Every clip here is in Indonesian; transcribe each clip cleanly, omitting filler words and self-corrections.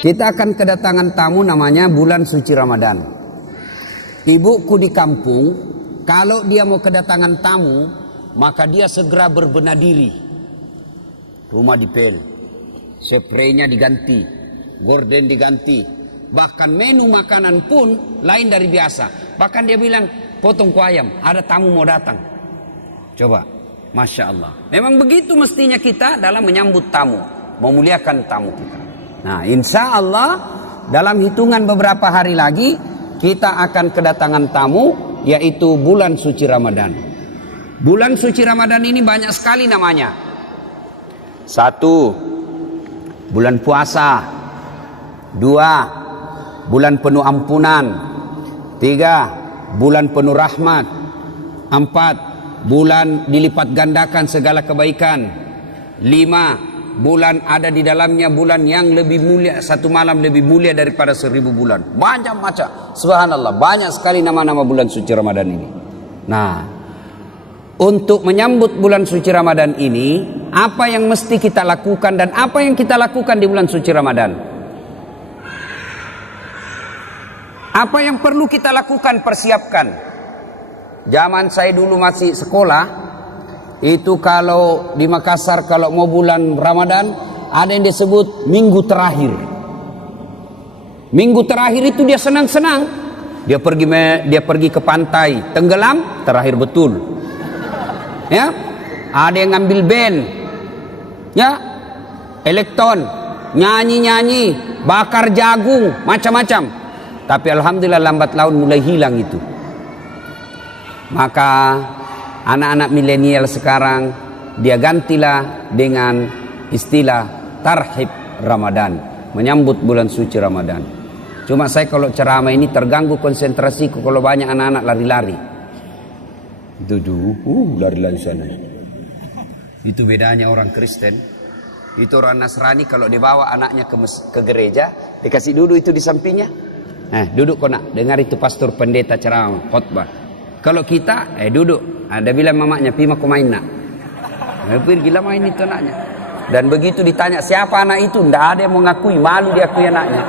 Kita akan kedatangan tamu namanya bulan suci Ramadan. Ibuku di kampung, kalau dia mau kedatangan tamu, maka dia segera berbenah diri. Rumah dipel, spraynya diganti, gorden diganti. Bahkan menu makanan pun lain dari biasa. Bahkan dia bilang, potong kuah ayam, ada tamu mau datang. Coba, Masya Allah. Memang begitu mestinya kita dalam menyambut tamu, memuliakan tamu kita. Nah, insya Allah dalam hitungan beberapa hari lagi kita akan kedatangan tamu, yaitu bulan suci Ramadan. Bulan suci Ramadan ini banyak sekali namanya. 1. Bulan puasa. 2. Bulan penuh ampunan. 3. Bulan penuh rahmat. 4. Bulan dilipat gandakan segala kebaikan. 5. Bulan ada di dalamnya bulan yang lebih mulia, satu malam lebih mulia daripada 1000 bulan. Banyak macam, subhanallah, banyak sekali nama-nama bulan suci Ramadan ini. Nah, untuk menyambut bulan suci Ramadan ini, apa yang mesti kita lakukan dan apa yang kita lakukan di bulan suci Ramadan? Apa yang perlu kita lakukan, persiapkan? Zaman saya dulu masih sekolah, itu kalau di Makassar kalau mau bulan Ramadan ada yang disebut minggu terakhir. Minggu terakhir itu dia senang-senang. Dia pergi ke pantai, tenggelam, terakhir betul. Ya, ada yang ngambil band, ya, elektron, nyanyi-nyanyi, bakar jagung, macam-macam. Tapi alhamdulillah lambat laun mulai hilang itu. Maka anak-anak milenial sekarang dia gantilah dengan istilah tarhib Ramadan, menyambut bulan suci Ramadan. Cuma saya kalau ceramah ini terganggu konsentrasiku kalau banyak anak-anak lari-lari. Itu lari-lari sana. Itu bedanya orang Kristen. Itu orang Nasrani kalau dibawa anaknya ke gereja, dikasih duduk itu di sampingnya. Duduk kau nak, dengar itu pastor pendeta ceramah, khotbah. Kalau kita, duduk. Ada bilang mamanya, pi aku main nak. Pergi gila main itu anaknya. Dan begitu ditanya siapa anak itu, tidak ada yang mengakui, malu diakui anaknya.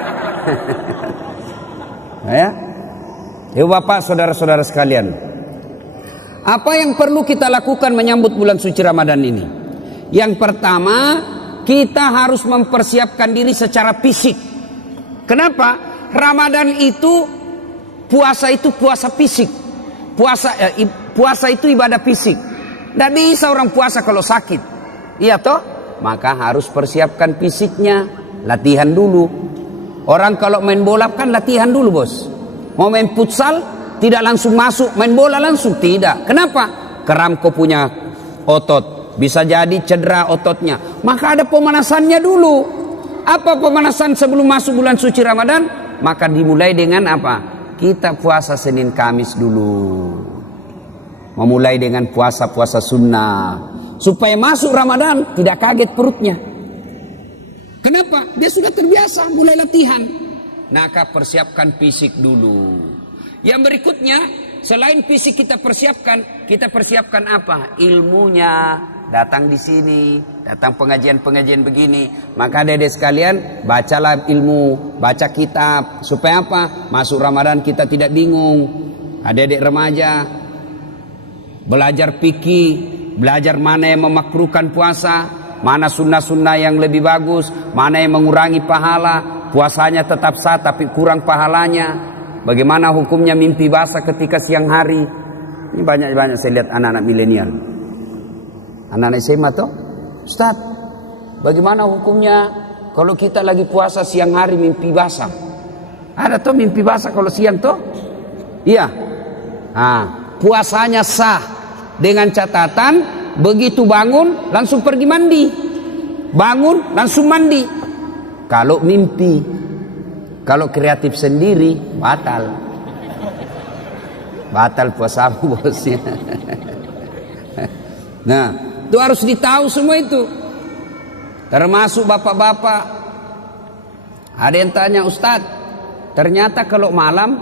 Ya, bapak, saudara-saudara sekalian, apa yang perlu kita lakukan menyambut bulan suci Ramadan ini? Yang pertama, kita harus mempersiapkan diri secara fisik. Kenapa? Ramadan itu, puasa fisik. Puasa itu ibadah fisik. Tidak bisa orang puasa kalau sakit. Iya toh? Maka harus persiapkan fisiknya. Latihan dulu. Orang kalau main bola kan latihan dulu bos. Mau main futsal tidak langsung masuk. Main bola langsung tidak. Kenapa? Keram kau punya otot. Bisa jadi cedera ototnya. Maka ada pemanasannya dulu. Apa pemanasan sebelum masuk bulan suci Ramadan? Maka dimulai dengan apa? Kita puasa Senin Kamis dulu. Memulai dengan puasa-puasa sunnah. Supaya masuk Ramadan tidak kaget perutnya. Kenapa? Dia sudah terbiasa mulai latihan. Maka persiapkan fisik dulu. Yang berikutnya, selain fisik kita persiapkan apa? Ilmunya. Datang di sini, datang pengajian-pengajian begini. Maka adik-adik sekalian, bacalah ilmu, baca kitab. Supaya apa? Masuk Ramadan kita tidak bingung. Adik-adik remaja, belajar fikih, belajar mana yang memakruhkan puasa, mana sunnah-sunnah yang lebih bagus, mana yang mengurangi pahala, puasanya tetap sah tapi kurang pahalanya. Bagaimana hukumnya mimpi basah ketika siang hari? Ini banyak-banyak saya lihat anak-anak milenial. Anak-anak SMA toh, Ustaz, bagaimana hukumnya kalau kita lagi puasa siang hari mimpi basah? Ada toh mimpi basah kalau siang toh? Iya. Puasanya sah dengan catatan begitu bangun langsung pergi mandi. Bangun langsung mandi. Kalau mimpi, kalau kreatif sendiri batal. Batal puasamu bosnya. Nah, itu harus ditahu semua itu. Termasuk bapak-bapak. Ada yang tanya, Ustaz, ternyata kalau malam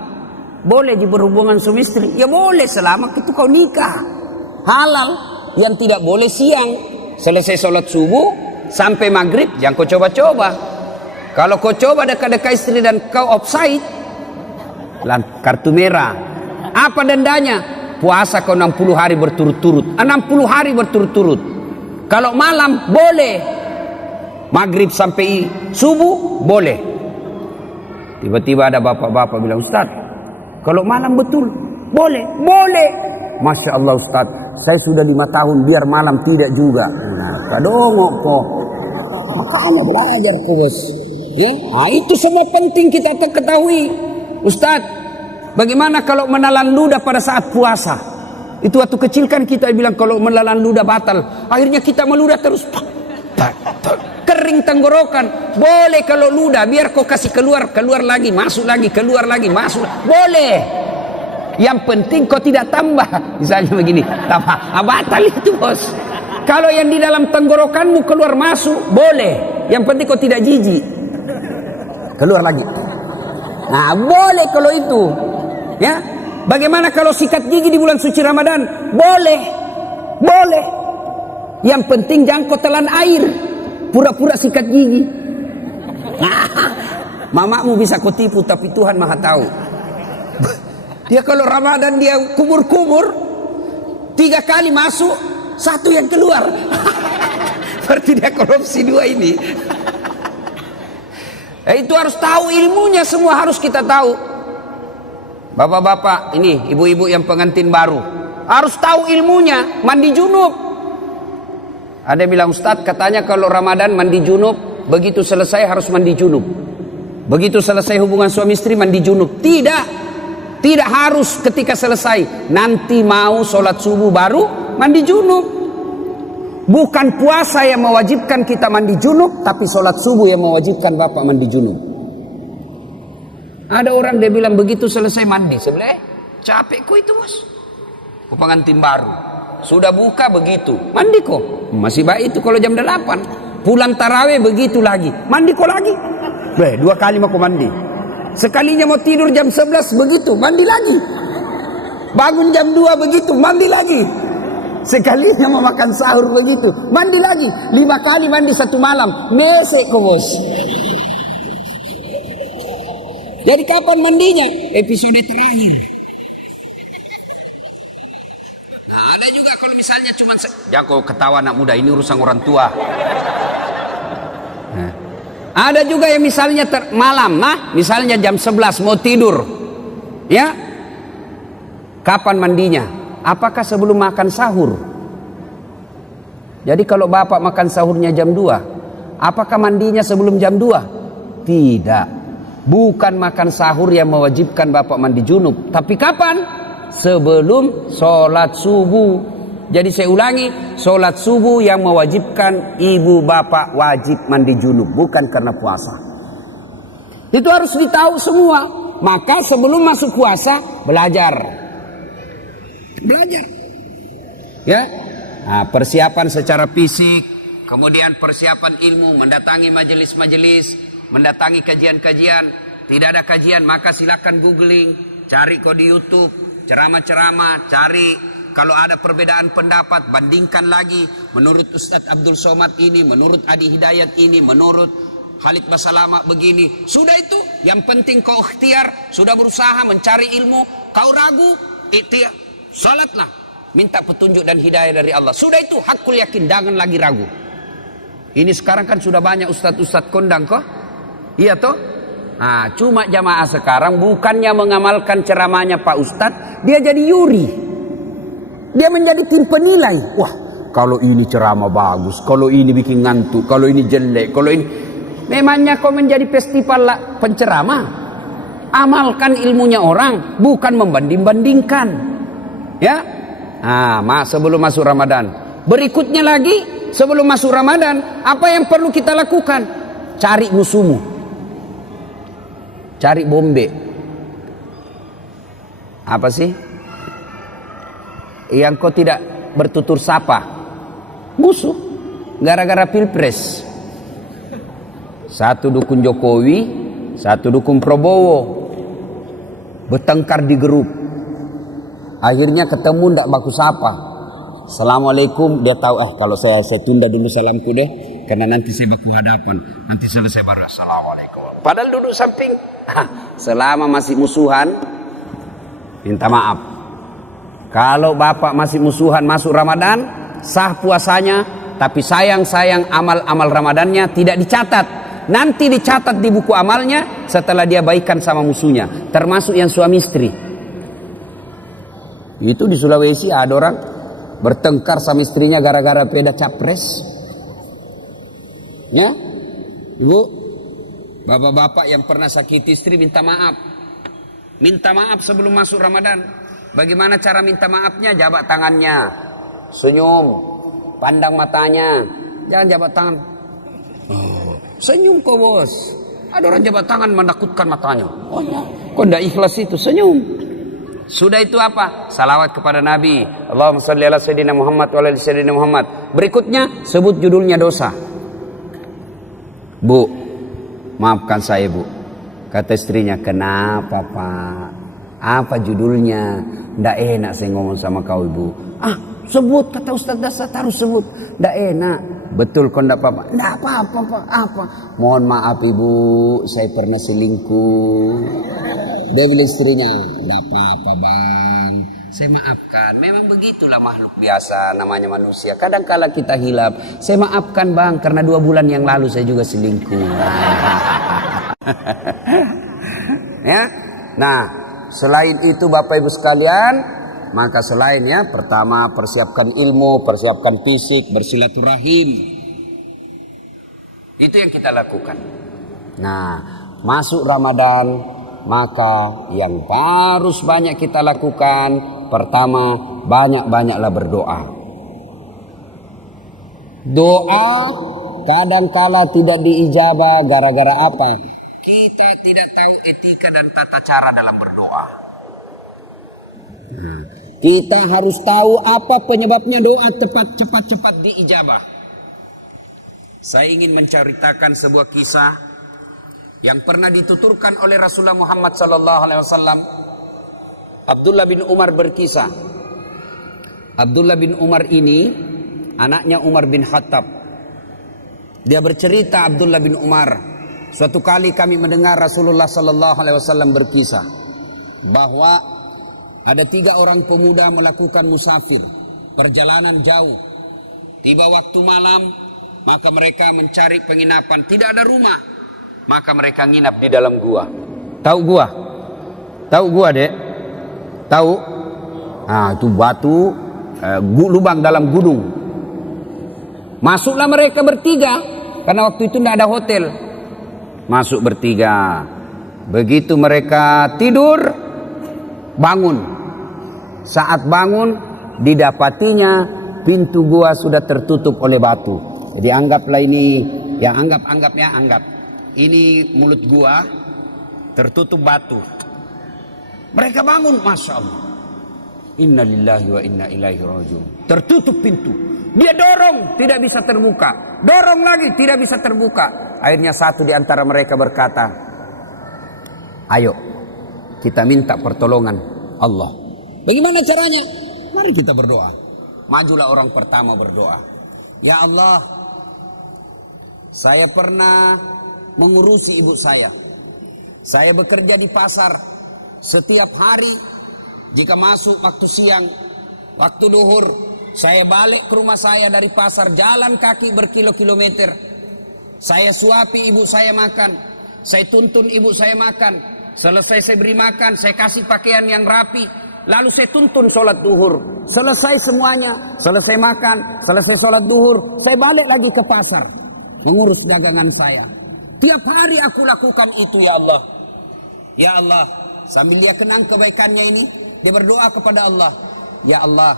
boleh berhubungan suami istri? Ya boleh selama itu kau nikah. Halal. Yang tidak boleh siang. Selesai sholat subuh sampai maghrib jangan kau coba-coba. Kalau kau coba dekat-dekat istri dan kau offside, kartu merah. Apa dendanya? Puasa kau 60 hari berturut-turut. 60 hari berturut-turut. Kalau malam boleh. Maghrib sampai subuh boleh. Tiba-tiba ada bapak-bapak bilang, Ustaz, kalau malam betul boleh? Boleh. Masya Allah Ustaz, saya sudah 5 tahun biar malam tidak juga. Nah, kadongok kok. Makanya belajar kok bos. Ya, nah, itu semua penting kita ketahui. Ustaz, bagaimana kalau menelan ludah pada saat puasa? Itu waktu kecil kan kita bilang kalau menelan ludah batal. Akhirnya kita meludah terus. Kering tenggorokan. Boleh kalau ludah, biar kau kasih keluar lagi, masuk lagi, keluar lagi, masuk. Boleh. Yang penting kau tidak tambah. Misalnya begini, tambah. Batal itu bos. Kalau yang di dalam tenggorokanmu keluar masuk, boleh. Yang penting kau tidak jijik. Keluar lagi. Nah, boleh kalau itu. Ya. Bagaimana kalau sikat gigi di bulan suci Ramadan? Boleh. Boleh. Yang penting jangan kau telan air. Pura-pura sikat gigi. Nah, mamamu bisa kau tipu, tapi Tuhan Maha tahu. Dia kalau Ramadan dia kumur-kumur, 3 kali masuk, 1 yang keluar. Berarti dia korupsi 2 ini. Itu harus tahu ilmunya, semua harus kita tahu. Bapak-bapak, ini ibu-ibu yang pengantin baru, harus tahu ilmunya, mandi junub. Ada yang bilang, Ustadz katanya kalau Ramadan mandi junub, begitu selesai harus mandi junub. Begitu selesai hubungan suami istri mandi junub. Tidak. Tidak harus ketika selesai. Nanti mau sholat subuh baru mandi junub. Bukan puasa yang mewajibkan kita mandi junub, tapi sholat subuh yang mewajibkan bapak mandi junub. Ada orang dia bilang begitu selesai mandi. Sebelah capekku itu bos. Ku pengantin baru. Sudah buka begitu. Mandi kok. Masih baik itu kalau jam 8. Pulang tarawih begitu lagi. Mandi kok lagi. 2 kali mau mandi. Sekalinya mau tidur jam 11 begitu, mandi lagi. Bangun jam 2 begitu, mandi lagi. Sekalinya mau makan sahur begitu, mandi lagi. 5 kali mandi 1 malam, mesek kok bos. Jadi kapan mandinya? Episode terakhir. Nah, ada juga kalau misalnya cuma ya kok ketawa anak muda, ini urusan orang tua. Nah. Ada juga yang misalnya malam, misalnya jam 11 mau tidur. Ya. Kapan mandinya? Apakah sebelum makan sahur? Jadi kalau bapak makan sahurnya jam 2, apakah mandinya sebelum jam 2? Tidak. Bukan makan sahur yang mewajibkan bapak mandi junub. Tapi kapan? Sebelum sholat subuh. Jadi saya ulangi, sholat subuh yang mewajibkan ibu bapak wajib mandi junub, bukan karena puasa. Itu harus ditahu semua. Maka sebelum masuk puasa, belajar. Belajar. Ya. Nah, persiapan secara fisik, kemudian persiapan ilmu, mendatangi majelis-majelis, mendatangi kajian-kajian. Tidak ada kajian, maka silakan googling, cari kok di YouTube, ceramah-ceramah, cari. Kalau ada perbedaan pendapat, bandingkan lagi. Menurut Ustadz Abdul Somad ini, menurut Adi Hidayat ini, menurut Khalid Basalama begini. Sudah itu, yang penting kau ikhtiar, sudah berusaha mencari ilmu, kau ragu, ikhtiar, salatlah, minta petunjuk dan hidayah dari Allah. Sudah itu, hakul yakin, jangan lagi ragu. Ini sekarang kan sudah banyak ustadz-ustadz kondang kok. Iya toh? Nah, cuma jamaah sekarang bukannya mengamalkan ceramahnya Pak Ustadz, dia jadi yuri. Dia menjadi tim penilai. Wah, kalau ini ceramah bagus, kalau ini bikin ngantuk, kalau ini jelek, kalau ini. Memangnya kau menjadi festival penceramah? Amalkan ilmunya orang, bukan membanding-bandingkan. Ya? Nah, sebelum masuk Ramadan. Berikutnya lagi, sebelum masuk Ramadan, apa yang perlu kita lakukan? Cari musuhmu. Cari bombe. Apa sih? Yang kau tidak bertutur sapa, musuh, gara-gara pilpres. Satu dukung Jokowi, satu dukung Prabowo, bertengkar di grup. Akhirnya ketemu ndak baku sapa. Assalamualaikum, dia tahu kalau saya tunda dulu salamku deh. karena nanti saya baku hadapan, nanti selesai baru assalamualaikum. Padahal duduk samping. Selama masih musuhan, minta maaf. Kalau bapak masih musuhan masuk Ramadan, sah puasanya, tapi sayang amal-amal Ramadannya tidak dicatat. Nanti dicatat di buku amalnya setelah dia baikan sama musuhnya, termasuk yang suami istri. Itu di Sulawesi ada orang bertengkar sama istrinya gara-gara beda capres. Ya, ibu, bapak-bapak yang pernah sakiti istri minta maaf. Minta maaf sebelum masuk Ramadan. Bagaimana cara minta maafnya? Jabat tangannya, senyum, pandang matanya, jangan jabat tangan. Oh, senyum kok bos. Ada orang jabat tangan menakutkan matanya. Oh ya, kok tidak ikhlas itu, senyum. Sudah itu apa? Salawat kepada Nabi. Allahumma shalli ala sayyidina Muhammad wa ala sayyidina Muhammad. Berikutnya sebut judulnya dosa. Bu, maafkan saya bu. Kata istrinya, kenapa pak? Apa judulnya? Nggak enak saya ngomong sama kau ibu. Ah, sebut, kata Ustaz Dasar harus sebut. Nggak enak. Betul kau nggak apa-apa? Nggak apa-apa pak. Apa? Mohon maaf ibu, saya pernah selingkuh. Dia bilang istrinya, nggak apa-apa bang, saya maafkan. Memang begitulah makhluk biasa, namanya manusia. Kadang-kala kita hilap. Saya maafkan bang, karena 2 bulan yang lalu saya juga selingkuh. Ya, nah selain itu Bapak Ibu sekalian, maka selain ya, pertama persiapkan ilmu, persiapkan fisik, bersilaturahim. Itu yang kita lakukan. Nah, masuk Ramadan, maka yang harus banyak kita lakukan, pertama banyak-banyaklah berdoa. Doa kadang-kala tidak diijabah gara-gara apa? Kita tidak tahu etika dan tata cara dalam berdoa. Kita harus tahu apa penyebabnya doa cepat diijabah. Saya ingin menceritakan sebuah kisah yang pernah dituturkan oleh Rasulullah Muhammad SAW. Abdullah bin Umar berkisah. Abdullah bin Umar ini anaknya Umar bin Khattab. Dia bercerita, Abdullah bin Umar, suatu kali kami mendengar Rasulullah SAW berkisah bahwa ada 3 orang pemuda melakukan musafir, perjalanan jauh. Tiba waktu malam, maka mereka mencari penginapan, tidak ada rumah. Maka mereka nginap di dalam gua. Tahu gua? Tahu gua, Dek? Tahu? Nah, itu batu lubang dalam gunung. Masuklah mereka bertiga, karena waktu itu tidak ada hotel. Masuk bertiga. Begitu mereka tidur, bangun. Saat bangun, didapatinya pintu gua sudah tertutup oleh batu. Jadi anggaplah ini, ya anggap. Ini mulut gua tertutup batu. Mereka bangun, masya Allah. Inna lillahi wa inna ilaihi rajiun. Tertutup pintu. Dia dorong, tidak bisa terbuka. Dorong lagi, tidak bisa terbuka. Akhirnya satu di antara mereka berkata, ayo kita minta pertolongan Allah. Bagaimana caranya? Mari kita berdoa. Majulah orang pertama berdoa. Ya Allah, saya pernah mengurusi ibu saya. Saya bekerja di pasar. Setiap hari, jika masuk waktu siang, waktu duhur, saya balik ke rumah saya dari pasar, jalan kaki berkilo-kilometer. Saya suapi ibu saya makan. Saya tuntun ibu saya makan. Selesai saya beri makan, saya kasih pakaian yang rapi. Lalu saya tuntun sholat duhur. Selesai semuanya, selesai makan, selesai sholat duhur, saya balik lagi ke pasar, mengurus dagangan saya. Tiap hari aku lakukan itu, ya Allah. Ya Allah, sambil dia kenang kebaikannya ini, dia berdoa kepada Allah. Ya Allah,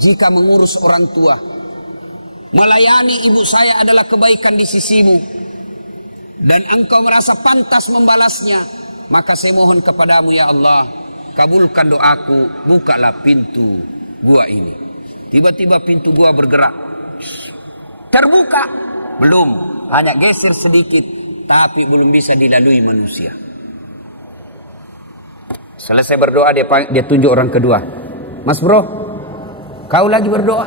jika mengurus orang tua, melayani ibu saya adalah kebaikan di sisimu, dan engkau merasa pantas membalasnya, maka saya mohon kepadamu ya Allah, kabulkan doaku, bukalah pintu gua ini. Tiba-tiba pintu gua bergerak. Terbuka. Belum, hanya geser sedikit, tapi belum bisa dilalui manusia. Selesai berdoa, dia tunjuk orang kedua. Mas bro, kau lagi berdoa.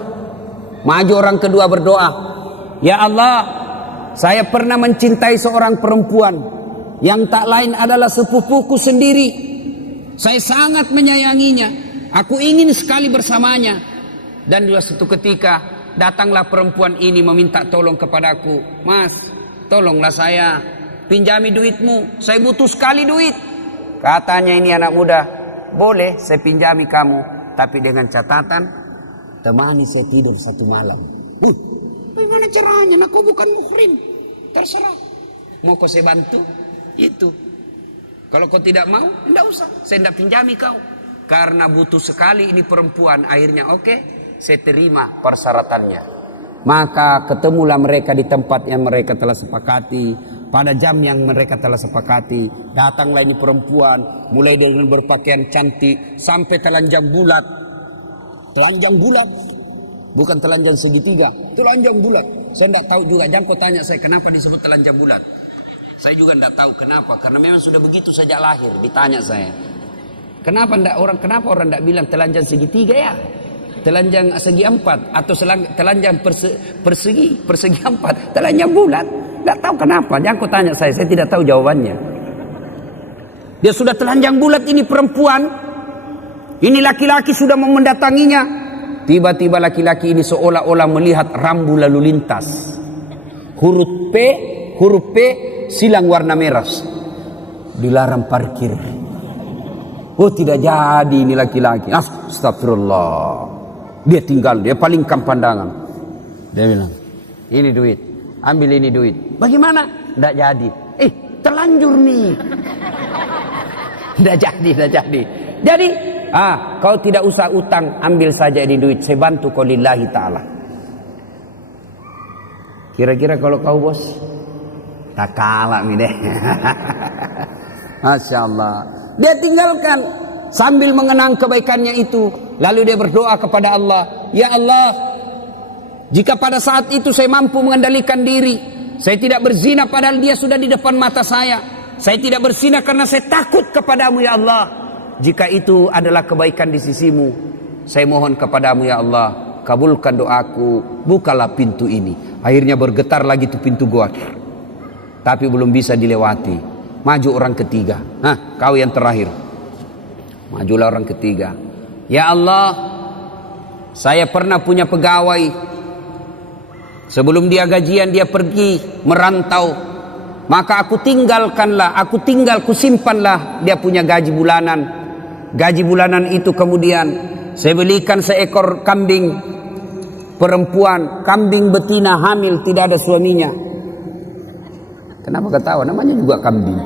Maju orang kedua berdoa. Ya Allah, saya pernah mencintai seorang perempuan yang tak lain adalah sepupuku sendiri. Saya sangat menyayanginya. Aku ingin sekali bersamanya. Dan dua satu ketika datanglah perempuan ini meminta tolong kepadaku. Mas, tolonglah saya, pinjami duitmu. Saya butuh sekali duit. Katanya ini anak muda, boleh saya pinjami kamu, tapi dengan catatan temani saya tidur satu malam. Bagaimana caranya? Nah, kau bukan muhrim. Terserah. Mau kau saya bantu? Itu. Kalau kau tidak mau, tidak usah. Saya tidak pinjami kau. Karena butuh sekali ini perempuan. Akhirnya oke, saya terima persyaratannya. Maka ketemulah mereka di tempat yang mereka telah sepakati. Pada jam yang mereka telah sepakati. Datanglah ini perempuan. Mulai dengan berpakaian cantik sampai telanjang bulat. Telanjang bulat. Bukan telanjang segitiga. Telanjang bulat. Saya tidak tahu juga. Jangan kau tanya saya kenapa disebut telanjang bulat. Saya juga tidak tahu kenapa. Karena memang sudah begitu sejak lahir. Ditanya saya. Kenapa orang tidak bilang telanjang segitiga ya? Telanjang segi empat. Atau telanjang persegi empat. Telanjang bulat. Tidak tahu kenapa. Jangan kau tanya saya tidak tahu jawabannya. Dia sudah telanjang bulat ini perempuan. Ini laki-laki sudah mau mendatanginya. Tiba-tiba laki-laki ini seolah-olah melihat rambu lalu lintas. Huruf P silang warna merah. Dilarang parkir. Oh, tidak jadi ini laki-laki. Astagfirullah. Dia tinggal, dia palingkan pandangan. Dia bilang, ini duit. Ambil ini duit. Bagaimana? Tidak jadi. Terlanjur nih. Tidak jadi. Jadi, kau tidak usah utang, ambil saja ini duit. Saya bantu kau lillahi ta'ala. Kira-kira kalau kau bos, tak kalah nih deh. Masya Allah. Dia tinggalkan sambil mengenang kebaikannya itu. Lalu dia berdoa kepada Allah. Ya Allah, jika pada saat itu saya mampu mengendalikan diri, saya tidak berzina padahal dia sudah di depan mata saya. Saya tidak berzina karena saya takut kepadamu ya Allah. Jika itu adalah kebaikan di sisimu, saya mohon kepadamu ya Allah, kabulkan doaku, bukalah pintu ini. Akhirnya bergetar lagi tuh pintu gua. Tapi belum bisa dilewati. Maju orang ketiga. Kau yang terakhir. Majulah orang ketiga. Ya Allah, saya pernah punya pegawai. Sebelum dia gajian dia pergi merantau. Maka aku simpanlah dia punya gaji bulanan. Gaji bulanan itu kemudian saya belikan seekor kambing perempuan, kambing betina hamil tidak ada suaminya. Kenapa ketawa? Namanya juga kambing.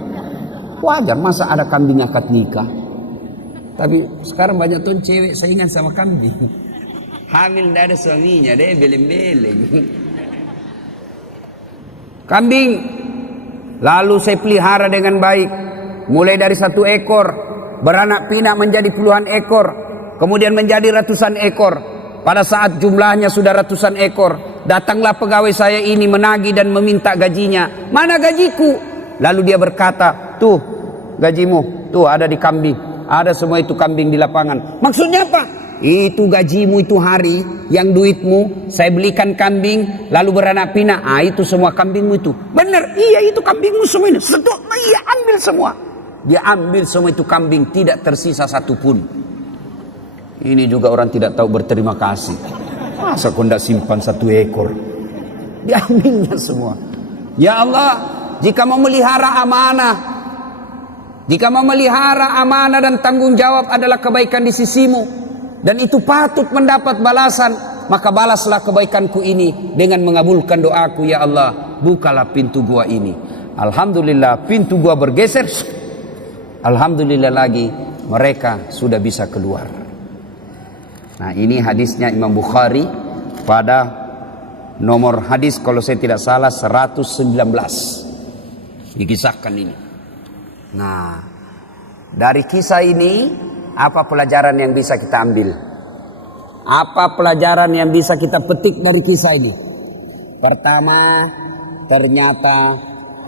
Wajar masa ada kambing akad nikah. Tapi sekarang banyak tuh cewek saingan sama kambing. Hamil tidak ada suaminya, deh beleng-beleng. Kambing lalu saya pelihara dengan baik. Mulai dari 1 ekor, beranak pinak menjadi puluhan ekor, kemudian menjadi ratusan ekor. Pada saat jumlahnya sudah ratusan ekor, datanglah pegawai saya ini menagih dan meminta gajinya. Mana gajiku? Lalu dia berkata, tuh gajimu, tuh ada di kambing. Ada semua itu kambing di lapangan. Maksudnya apa? Itu gajimu itu hari yang duitmu saya belikan kambing lalu beranak pinak. Itu semua kambingmu itu. Benar, iya itu kambingmu semua ini. Sedok, iya ambil semua. Dia ambil semua itu kambing, tidak tersisa satupun. Ini juga orang tidak tahu berterima kasih. Masa kau tidak simpan 1 ekor? Diambilnya semua. Ya Allah, jika memelihara amanah dan tanggung jawab adalah kebaikan di sisimu, dan itu patut mendapat balasan, maka balaslah kebaikanku ini dengan mengabulkan doaku. Ya Allah, bukalah pintu gua ini. Alhamdulillah pintu gua bergeser. Alhamdulillah lagi mereka sudah bisa keluar. Nah, ini hadisnya Imam Bukhari pada nomor hadis kalau saya tidak salah 119. Dikisahkan ini. Nah, dari kisah ini apa pelajaran yang bisa kita ambil? Apa pelajaran yang bisa kita petik dari kisah ini? Pertama, ternyata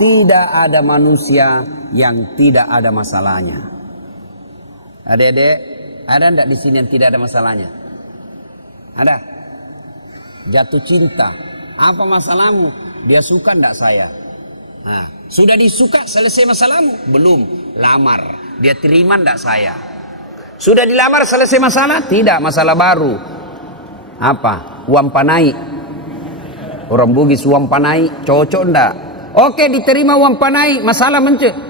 tidak ada manusia yang tidak ada masalahnya. Adik-adik, ada enggak di sini yang tidak ada masalahnya? Ada? Jatuh cinta. Apa masalahmu? Dia suka enggak saya? Nah, sudah disuka, selesai masalahmu? Belum. Lamar. Dia terima enggak saya? Sudah dilamar, selesai masalah? Tidak, masalah baru. Apa? Uang panai. Orang Bugis uang panai, cocok enggak? Oke, diterima uang panai, masalah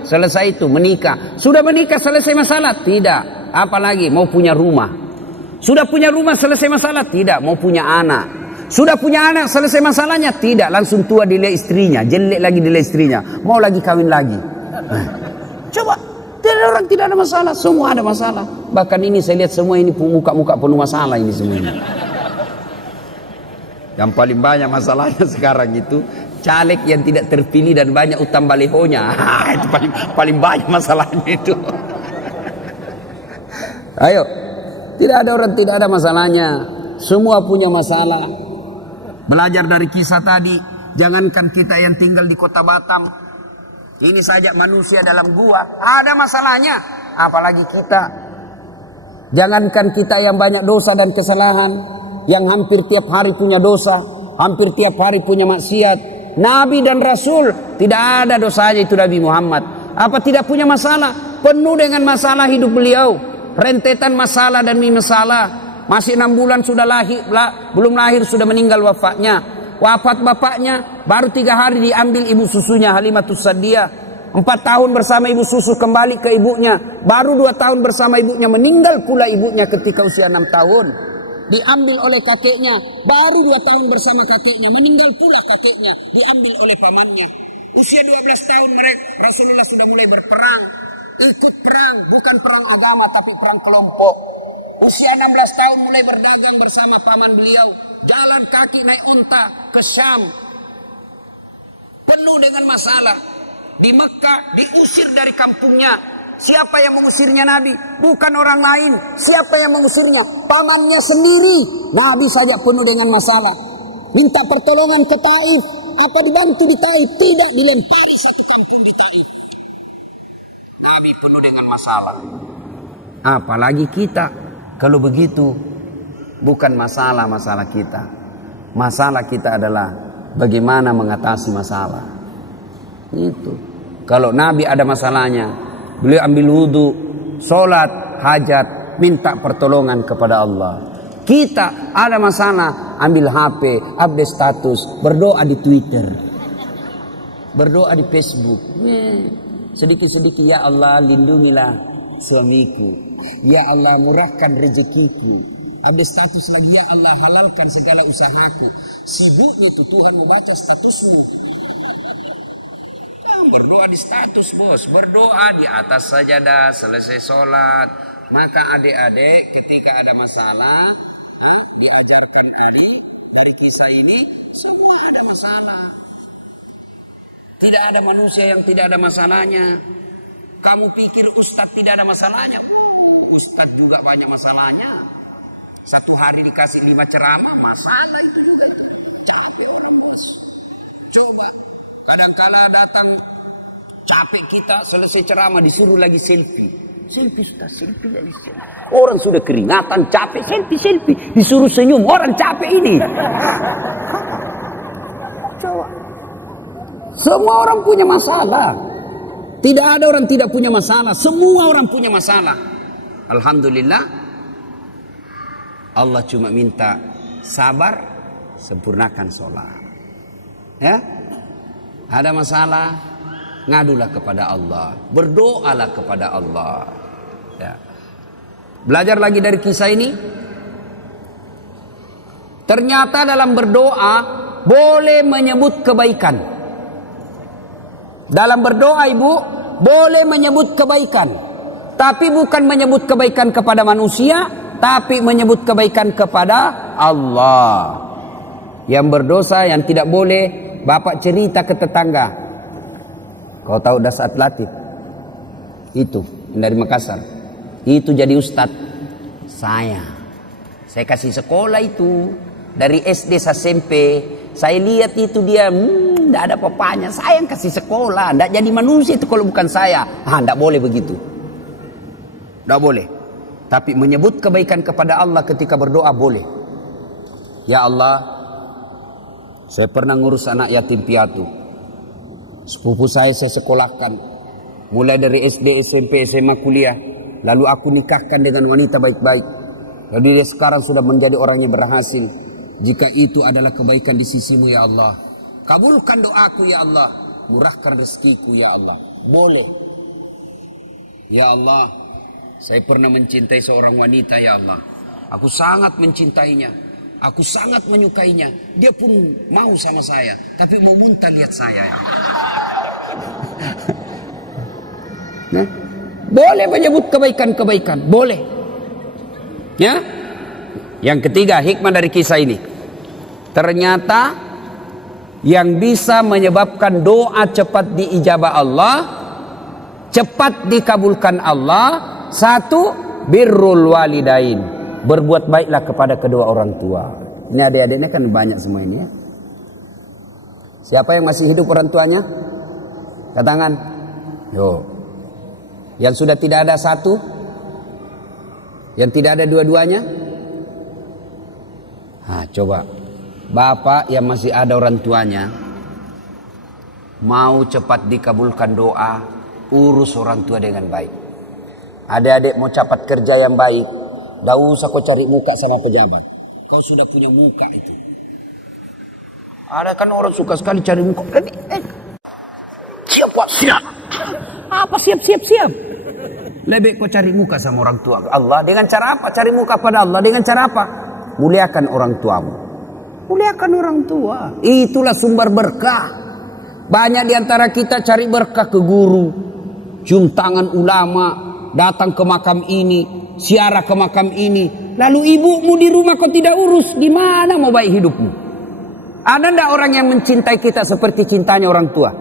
selesai itu, menikah. Sudah menikah, selesai masalah? Tidak. Apalagi mau punya rumah. Sudah punya rumah, selesai masalah? Tidak. Mau punya anak. Sudah punya anak, selesai masalahnya? Tidak. Langsung tua dilihat istrinya, jelek lagi dilihat istrinya, mau lagi kawin lagi. Coba, tidak orang tidak ada masalah, semua ada masalah. Bahkan ini saya lihat semua ini muka-muka penuh masalah ini semua ini. Yang paling banyak masalahnya sekarang itu caleg yang tidak terpilih dan banyak utang balihonya. Itu paling banyak masalahnya itu. Ayo, tidak ada orang tidak ada masalahnya. Semua punya masalah. Belajar dari kisah tadi. Jangankan kita yang tinggal di kota Batam. Ini saja manusia dalam gua ada masalahnya. Apalagi kita. Jangankan kita yang banyak dosa dan kesalahan, yang hampir tiap hari punya dosa, hampir tiap hari punya maksiat. Nabi dan Rasul tidak ada dosanya itu Nabi Muhammad. Apa tidak punya masalah? Penuh dengan masalah hidup beliau. Rentetan masalah dan masalah. Masih 6 bulan sudah lahir, belum lahir sudah meninggal wafatnya. Wafat bapaknya baru 3 hari diambil ibu susunya Halimatus Sa'diyah. 4 tahun bersama ibu susu kembali ke ibunya. Baru 2 tahun bersama ibunya, meninggal pula ibunya ketika usia 6 tahun. Diambil oleh kakeknya, baru 2 tahun bersama kakeknya, meninggal pula kakeknya, diambil oleh pamannya. Usia 12 tahun mereka, Rasulullah sudah mulai berperang. Ikut perang, bukan perang agama tapi perang kelompok. Usia 16 tahun mulai berdagang bersama paman beliau. Jalan kaki naik unta ke Syam. Penuh dengan masalah. Di Mekah diusir dari kampungnya. Siapa yang mengusirnya Nabi? Bukan orang lain. Siapa yang mengusirnya? Pamannya sendiri. Nabi saja penuh dengan masalah. Minta pertolongan ke Taif. Apa dibantu di Taif? Tidak, dilempari satu kampung di Taif. Nabi penuh dengan masalah. Apalagi kita. Kalau begitu, bukan masalah kita. Masalah kita adalah bagaimana mengatasi masalah. Itu. Kalau Nabi ada masalahnya, beliau ambil wudhu, sholat, hajat, minta pertolongan kepada Allah. Kita ada masalah, ambil HP, update status, berdoa di Twitter, berdoa di Facebook. Sedikit-sedikit, ya Allah lindungilah suamiku, ya Allah murahkan rezekiku. Update status lagi, ya Allah halalkan segala usahaku. Sibuknya tuh Tuhan membaca statusmu. Berdoa di status bos, berdoa di atas sajadah selesai sholat. Maka adik-adik ketika ada masalah, diajarkan adik dari kisah ini, semua ada masalah. Tidak ada manusia yang tidak ada masalahnya. Kamu pikir ustadz tidak ada masalahnya? Ustadz juga banyak masalahnya. Satu hari dikasih 5 ceramah, masalah itu juga. Capek orang bos. Coba. Kadang-kala datang capek kita, selesai ceramah disuruh lagi selfie. Selfie sudah, selfie lagi. Orang sudah keringatan, capek, selfie. Disuruh senyum, orang capek ini. Coba. Semua orang punya masalah. Tidak ada orang tidak punya masalah. Semua orang punya masalah. Alhamdulillah. Allah cuma minta sabar, sempurnakan sholat. Ya? Ada masalah, ngadulah kepada Allah, berdoalah kepada Allah. Ya. Belajar lagi dari kisah ini. Ternyata dalam berdoa boleh menyebut kebaikan. Dalam berdoa ibu boleh menyebut kebaikan, tapi bukan menyebut kebaikan kepada manusia, tapi menyebut kebaikan kepada Allah. Yang berdosa yang tidak boleh. Bapak cerita ke tetangga, kau tahu Dasat Latif itu dari Makassar, itu jadi ustadz. Saya kasih sekolah itu dari SD SMP. Saya lihat itu dia tidak ada papanya. Saya yang kasih sekolah, tidak jadi manusia itu kalau bukan saya. Tidak boleh begitu, tidak boleh. Tapi menyebut kebaikan kepada Allah ketika berdoa boleh. Ya Allah, Saya pernah ngurus anak yatim piatu. Sepupu saya sekolahkan. Mulai dari SD, SMP, SMA, kuliah. Lalu aku nikahkan dengan wanita baik-baik. Lalu dia sekarang sudah menjadi orang yang berhasil. Jika itu adalah kebaikan di sisimu ya Allah, kabulkan doaku ya Allah. Murahkan rezekiku ya Allah. Boleh. Ya Allah, saya pernah mencintai seorang wanita ya Allah. Aku sangat mencintainya. Aku sangat menyukainya. Dia pun mau sama saya. Tapi mau muntah lihat saya. Nah, boleh menyebut kebaikan-kebaikan. Boleh. Ya. Yang ketiga, hikmah dari kisah ini. Ternyata yang bisa menyebabkan doa cepat diijabah Allah, cepat dikabulkan Allah, satu, birrul walidain. Berbuat baiklah kepada kedua orang tua. Ini adik-adiknya kan banyak semua ini ya. Siapa yang masih hidup orang tuanya? Angkat tangan. Yo. Yang sudah tidak ada satu? Yang tidak ada dua-duanya? Nah, coba. Bapak yang masih ada orang tuanya, mau cepat dikabulkan doa, urus orang tua dengan baik. Adik-adik mau cepat kerja yang baik, tidak usah kau cari muka sama pejabat. Kau sudah punya muka itu. Ada kan orang suka sekali cari muka. Siap Pak, siap. Apa siap? Lebih kau cari muka sama orang tua Allah. Dengan cara apa? Cari muka pada Allah. Dengan cara apa? Muliakan orang tuamu. Muliakan orang tua. Itulah sumber berkah. Banyak diantara kita cari berkah ke guru. Cium tangan ulama. Datang ke makam ini. Siarah ke makam ini. Lalu ibumu di rumah kau tidak urus. Gimana mau baik hidupmu? Ada tidak orang yang mencintai kita seperti cintanya orang tua?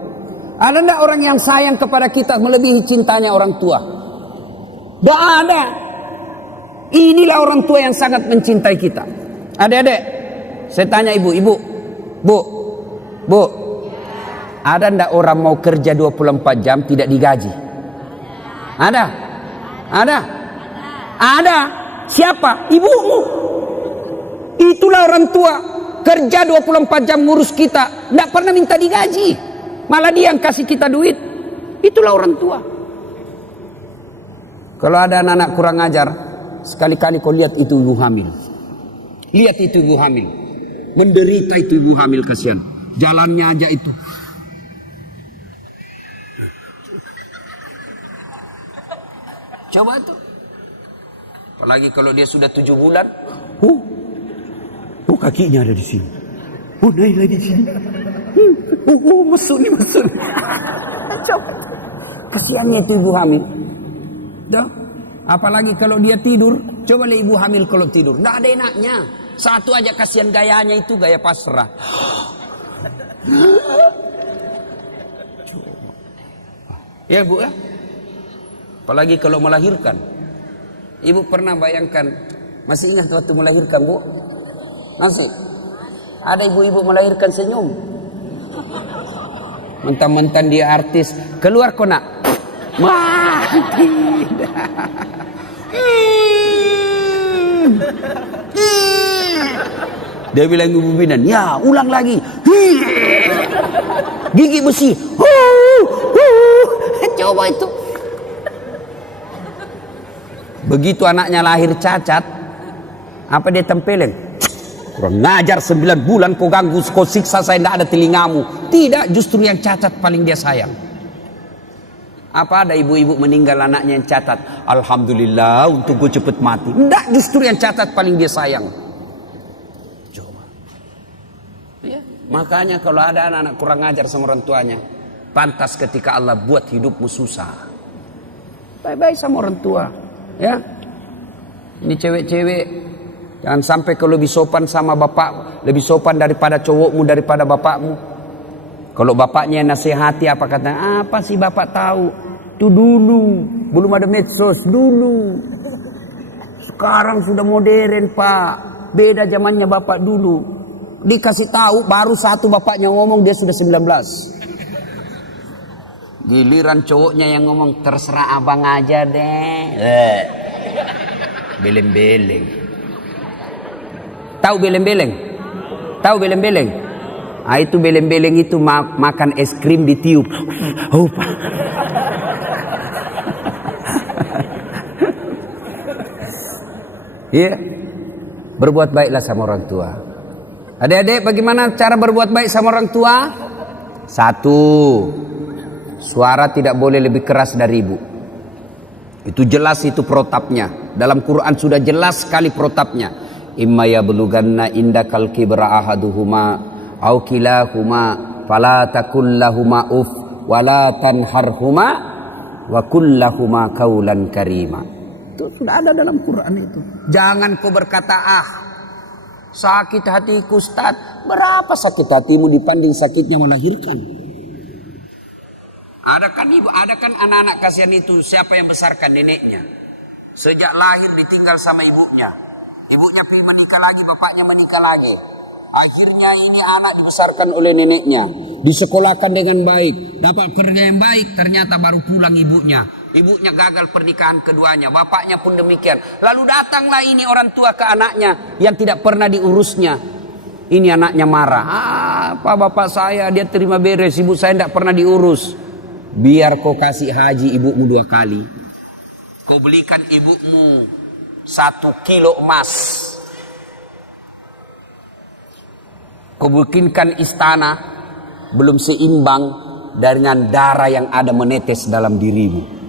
Ada tidak orang yang sayang kepada kita melebihi cintanya orang tua? Tidak ada. Inilah orang tua yang sangat mencintai kita. Adik-adik, saya tanya ibu, Bu, ada tidak orang mau kerja 24 jam tidak digaji? Ada. Siapa? Ibumu. Itulah orang tua. Kerja 24 jam ngurus kita. Tidak pernah minta digaji. Malah dia yang kasih kita duit. Itulah orang tua. Kalau ada anak-anak kurang ajar, sekali-kali kau lihat itu ibu hamil. Lihat itu ibu hamil. Menderita itu ibu hamil, kasihan. Jalannya aja itu. Coba tuh. Apalagi kalau dia sudah 7 bulan. Oh kakinya ada di sini. Oh naik lagi di sini. Masuk nih. Coba. Kasihannya itu ibu hamil. Dah. Apalagi kalau dia tidur. Coba lihat ibu hamil kalau tidur. Nggak ada enaknya. Satu aja kasihan gayanya itu, gaya pasrah. Ya Bu ya. Apalagi kalau melahirkan. Ibu pernah bayangkan, masih ingat waktu melahirkan Bu? Masih? Ada ibu-ibu melahirkan senyum. Mentang-mentang dia artis, keluar kok nak? Wah, tidak. Dia bilang ibu bidan, ya ulang lagi. Gigi besi. Coba itu. Begitu anaknya lahir cacat, apa dia tempelin? Kurang ngajar 9 bulan kau ganggu, kau siksa saya, tidak ada telingamu. Tidak, justru yang cacat paling dia sayang. Apa ada ibu-ibu meninggal anaknya yang cacat? Alhamdulillah untuk gue cepet mati. Tidak, justru yang cacat paling dia sayang. Coba. Ya. Makanya kalau ada anak-anak kurang ngajar sama orang tuanya, pantas ketika Allah buat hidupmu susah. Baik-baik sama orang tua. Ya, ini cewek-cewek jangan sampai kau lebih sopan sama bapak, lebih sopan daripada cowokmu, daripada bapakmu. Kalau bapaknya nasihati apa kata? Apa sih bapak tahu? Itu dulu, belum ada medsos dulu. Sekarang sudah modern Pak, beda zamannya bapak dulu. Dikasih tahu baru satu bapaknya ngomong dia sudah 19. Giliran cowoknya yang ngomong, terserah abang aja deh. Beleng-beleng. Tahu beleng-beleng? Tahu beleng-beleng? Ah, itu beleng-beleng itu makan es krim ditiup. Oh, iya. Berbuat baiklah sama orang tua. Adik-adik, bagaimana cara berbuat baik sama orang tua? Satu, suara tidak boleh lebih keras dari ibu. Itu jelas, itu protapnya. Dalam Quran sudah jelas sekali protapnya. Imma yablughanna indakal kibra ahaduhuma aw kilahuma fala takul lahuma uf wala tanharhuma wa kullahuma qaulan karima. Itu sudah ada dalam Quran itu. Jangan kau berkata, sakit hatiku Ustaz. Berapa sakit hatimu dibanding sakitnya melahirkan? Ada kan anak-anak kasihan itu, siapa yang besarkan? Neneknya. Sejak lahir ditinggal sama ibunya. Ibunya pergi menikah lagi, bapaknya menikah lagi. Akhirnya ini anak dibesarkan oleh neneknya. Disekolahkan dengan baik. Dapat kerja yang baik, ternyata baru pulang ibunya. Ibunya gagal pernikahan keduanya, bapaknya pun demikian. Lalu datanglah ini orang tua ke anaknya yang tidak pernah diurusnya. Ini anaknya marah. Apa bapak saya, dia terima beres, ibu saya tidak pernah diurus. Biar kau kasih haji ibumu 2 kali. Kau belikan ibumu 1 kilo emas. Kau bikinkan istana belum seimbang dengan darah yang ada menetes dalam dirimu.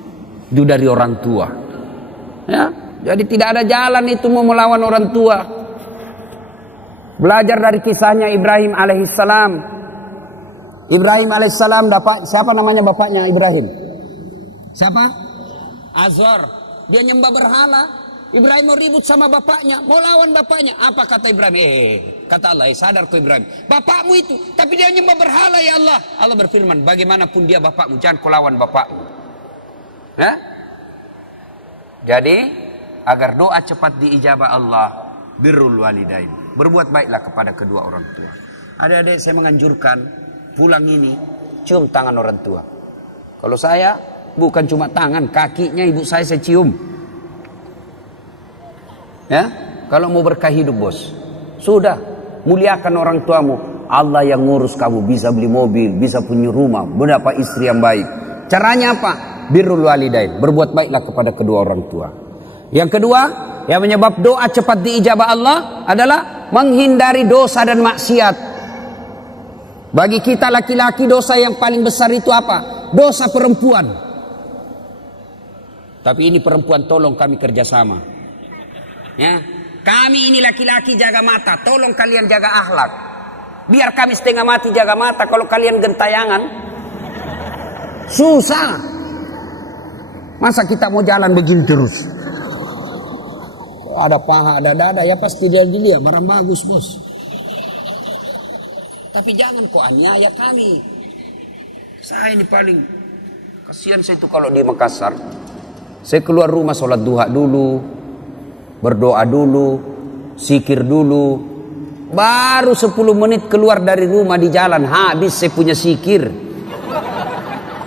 Itu dari orang tua. Ya, jadi tidak ada jalan itu mau melawan orang tua. Belajar dari kisahnya Ibrahim alaihissalam. Ibrahim alaihissalam dapat, siapa namanya bapaknya Ibrahim? Siapa? Azor. Dia nyembah berhala. Ibrahim mau ribut sama bapaknya, mau lawan bapaknya. Apa kata Ibrahim? Kata Allah, sadar kau Ibrahim, bapakmu itu, tapi dia nyembah berhala ya Allah. Allah berfirman, bagaimanapun dia bapakmu, jangan kau lawan bapakmu. Ya? Jadi agar doa cepat diijabah Allah, birrul walidain, berbuat baiklah kepada kedua orang tua. Adik-adik, saya menganjurkan pulang ini cium tangan orang tua. Kalau saya bukan cuma tangan, kakinya ibu saya cium. Ya, kalau mau berkah hidup bos, sudah muliakan orang tuamu. Allah yang ngurus kamu, bisa beli mobil, bisa punya rumah, mendapat istri yang baik. Caranya apa? Birrul walidain, berbuat baiklah kepada kedua orang tua. Yang kedua, yang menyebab doa cepat diijabah Allah adalah menghindari dosa dan maksiat. Bagi kita laki-laki, dosa yang paling besar itu apa? Dosa perempuan. Tapi ini perempuan, tolong kami kerjasama. Ya, kami ini laki-laki jaga mata, tolong kalian jaga akhlak. Biar kami setengah mati jaga mata, kalau kalian gentayangan susah. Masa kita mau jalan begini terus? Ada paha, ada dada, ya pasti dia dilihat barang bagus bos. Tapi jangan kok aniaya kami. Saya ini paling kasihan saya itu kalau di Makassar. Saya keluar rumah sholat duha dulu, berdoa dulu, zikir dulu. Baru 10 menit keluar dari rumah di jalan, habis saya punya zikir.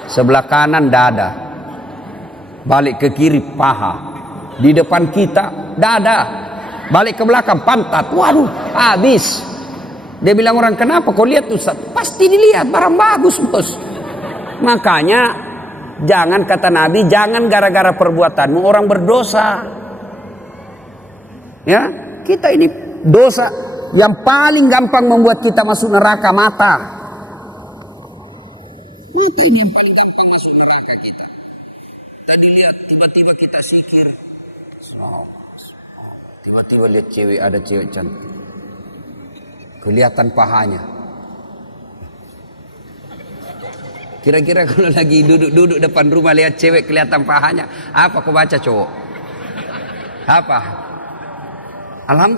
Sebelah kanan dada, balik ke kiri paha, di depan kita dada, balik ke belakang pantat. Waduh, habis. Dia bilang orang, kenapa kau lihat Ustaz? Pasti dilihat, barang bagus bos. Makanya jangan, kata Nabi, jangan gara-gara perbuatanmu orang berdosa. Ya, kita ini dosa yang paling gampang membuat kita masuk neraka, mata. Itu ini yang paling gampang masuk neraka kita. Tadi lihat, tiba-tiba kita zikir, tiba-tiba lihat cewek, ada cewek cantik, kelihatan pahanya. Kira-kira kalau lagi duduk depan rumah lihat cewek kelihatan pahanya, apa kau baca cowok? Apa?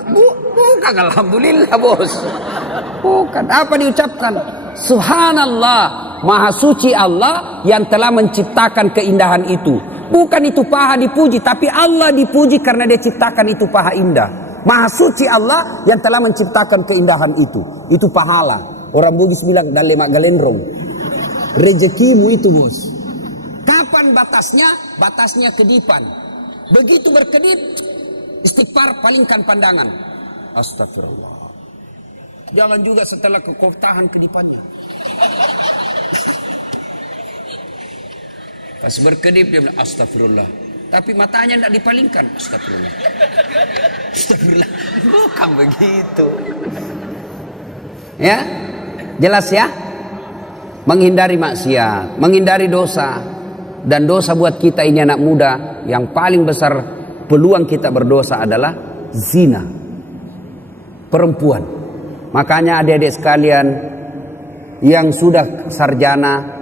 Bukan alhamdulillah bos. Bukan. Apa diucapkan? Subhanallah, maha suci Allah yang telah menciptakan keindahan itu. Bukan itu paha dipuji, tapi Allah dipuji karena dia ciptakan itu paha indah. Maha suci Allah yang telah menciptakan keindahan itu. Itu pahala. Orang Bugis bilang dalemak galendrong. Rezekimu itu bos. Kapan batasnya? Batasnya kedipan. Begitu berkedip, istighfar, palingkan pandangan. Astagfirullah. Jangan juga setelah kau tahan kedipannya. Pas berkedip dia bilang astagfirullah. Tapi matanya tidak dipalingkan. Astagfirullah. Astagfirullah. Bukan begitu. Ya, jelas ya. Menghindari maksiat, menghindari dosa. Dan dosa buat kita ini anak muda, yang paling besar peluang kita berdosa adalah zina. Perempuan. Makanya adik-adik sekalian yang sudah sarjana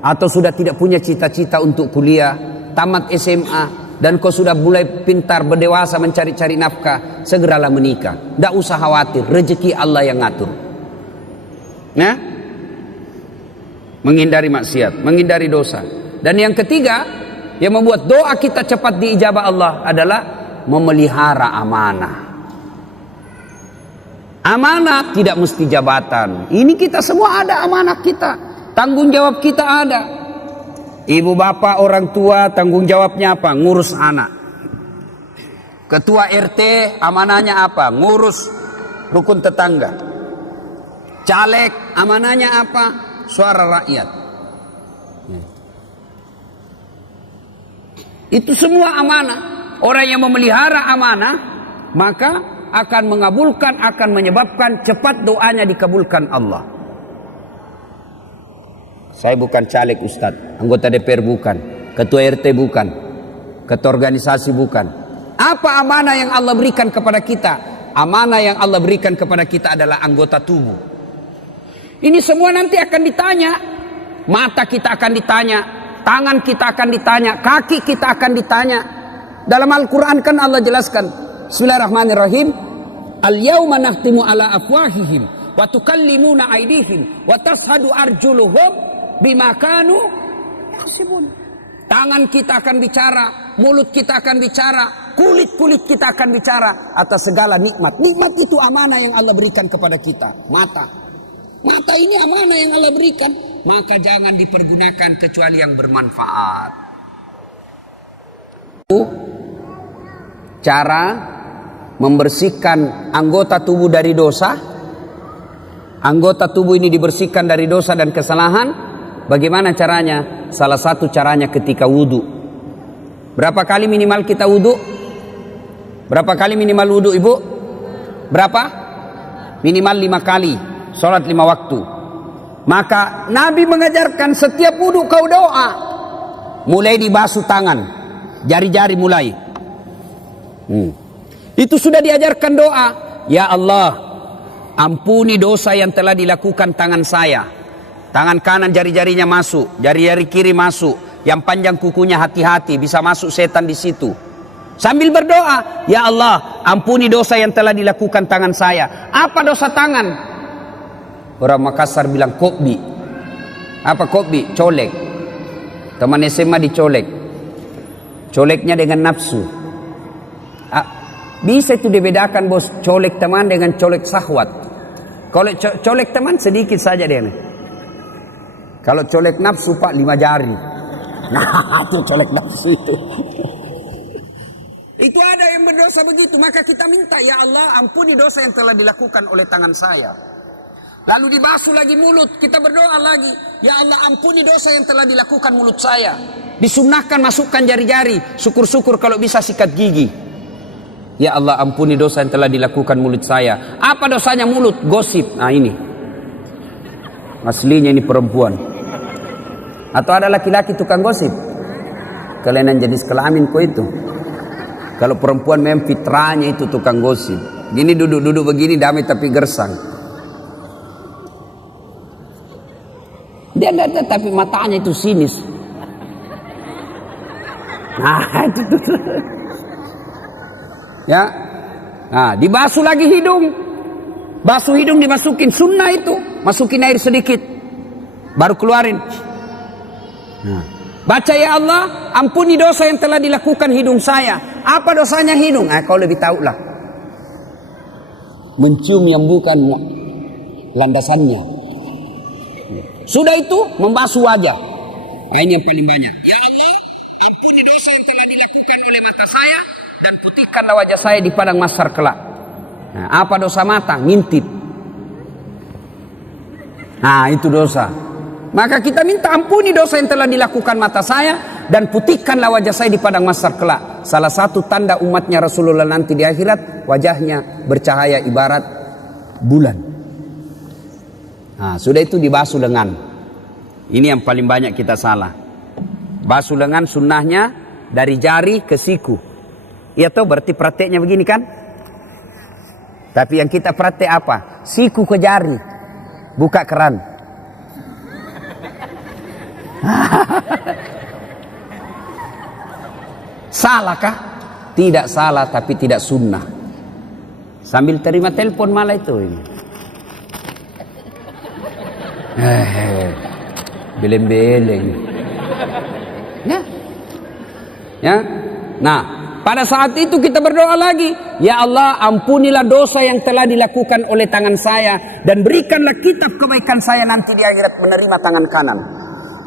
atau sudah tidak punya cita-cita untuk kuliah, tamat SMA, dan kau sudah mulai pintar berdewasa mencari-cari nafkah, segeralah menikah. Tidak usah khawatir, rezeki Allah yang ngatur. Nah, menghindari maksiat, menghindari dosa. Dan yang ketiga, yang membuat doa kita cepat diijabah Allah adalah memelihara amanah. Amanah tidak mesti jabatan. Ini kita semua ada amanah kita. Tanggung jawab kita ada. Ibu bapak orang tua tanggung jawabnya apa? Ngurus anak. Ketua RT amanahnya apa? Ngurus rukun tetangga. Caleg amanahnya apa? Suara rakyat. Itu semua amanah. Orang yang memelihara amanah maka akan mengabulkan, akan menyebabkan cepat doanya dikabulkan Allah. Saya bukan caleg Ustadz, anggota DPR bukan, ketua RT bukan, ketua organisasi bukan. Apa amanah yang Allah berikan kepada kita? Amanah yang Allah berikan kepada kita adalah anggota tubuh. Ini semua nanti akan ditanya. Mata kita akan ditanya, tangan kita akan ditanya, kaki kita akan ditanya. Dalam Al-Quran kan Allah jelaskan, Bismillahirrahmanirrahim, Al-yawma nahtimu ala afwahihim wa tukallimuna aydihim wa tashhadu arjuluhum bima kanu yaksibun. Tangan kita akan bicara, mulut kita akan bicara, kulit kita akan bicara atas segala nikmat. Nikmat itu amanah yang Allah berikan kepada kita. Mata ini amanah yang Allah berikan, maka jangan dipergunakan kecuali yang bermanfaat. Cara membersihkan anggota tubuh dari dosa. Anggota tubuh ini dibersihkan dari dosa dan kesalahan. Bagaimana caranya? Salah satu caranya ketika wudu. Berapa kali minimal kita wudu? Berapa kali minimal wudu, ibu? Berapa? Minimal 5 kali. Sholat 5 waktu. Maka Nabi mengajarkan setiap wudu kau doa. Mulai dibasuh tangan, jari-jari mulai. Itu sudah diajarkan doa. Ya Allah, ampuni dosa yang telah dilakukan tangan saya. Tangan kanan jari-jarinya masuk, jari-jari kiri masuk. Yang panjang kukunya hati-hati, bisa masuk setan di situ. Sambil berdoa, ya Allah, ampuni dosa yang telah dilakukan tangan saya. Apa dosa tangan? Orang Makassar bilang kokbi. Apa kokbi? Colek. Teman SMA dicolek. Coleknya dengan nafsu. Bisa itu dibedakan bos, colek teman dengan colek syahwat. Kalau colek teman sedikit saja dia nih. Kalau colek nafsu pak 5 jari. Nah itu colek nafsu itu. Itu ada yang berdosa begitu, maka kita minta ya Allah ampuni dosa yang telah dilakukan oleh tangan saya. Lalu dibasuh lagi mulut, kita berdoa lagi, ya Allah ampuni dosa yang telah dilakukan mulut saya. Disunnahkan masukkan jari-jari, syukur-syukur kalau bisa sikat gigi. Ya Allah ampuni dosa yang telah dilakukan mulut saya. Apa dosanya mulut? Gosip. Nah ini aslinya ini perempuan. Atau ada laki-laki tukang gosip? Kelainan jenis kelamin kok itu. Kalau perempuan memang fitrahnya itu tukang gosip. Gini duduk-duduk begini damai tapi gersang. Dia enggak, tapi matanya itu sinis. Nah itu. Ya, nah dibasuh lagi hidung, basuh hidung dimasukin sunnah itu, masukin air sedikit, baru keluarin. Nah, baca ya Allah, ampuni dosa yang telah dilakukan hidung saya. Apa dosanya hidung? Kau lebih tahu lah. Mencium yang bukan landasannya. Sudah itu membasuh wajah. Ini yang paling banyak. Ya Allah, ampuni dosa yang telah dilakukan oleh mata saya. Dan putihkanlah wajah saya di padang mahsyar kelak. Nah, apa dosa mata? Ngintip. Nah, itu dosa. Maka kita minta ampuni dosa yang telah dilakukan mata saya, dan putihkanlah wajah saya di padang mahsyar kelak. Salah satu tanda umatnya Rasulullah nanti di akhirat, wajahnya bercahaya ibarat bulan. Nah, sudah itu dibasuh lengan. Ini yang paling banyak kita salah. Basuh lengan sunnahnya dari jari ke siku. Ya toh, berarti prakteknya begini kan? Tapi yang kita praktek apa? Siku ke jari, buka keran. Salahkah? Tidak salah, tapi tidak sunnah. Sambil terima telepon malah itu ini. Beleng-beleng. Ya. Ya. Nah, pada saat itu kita berdoa lagi, ya Allah, ampunilah dosa yang telah dilakukan oleh tangan saya, dan berikanlah kitab kebaikan saya nanti di akhirat menerima tangan kanan.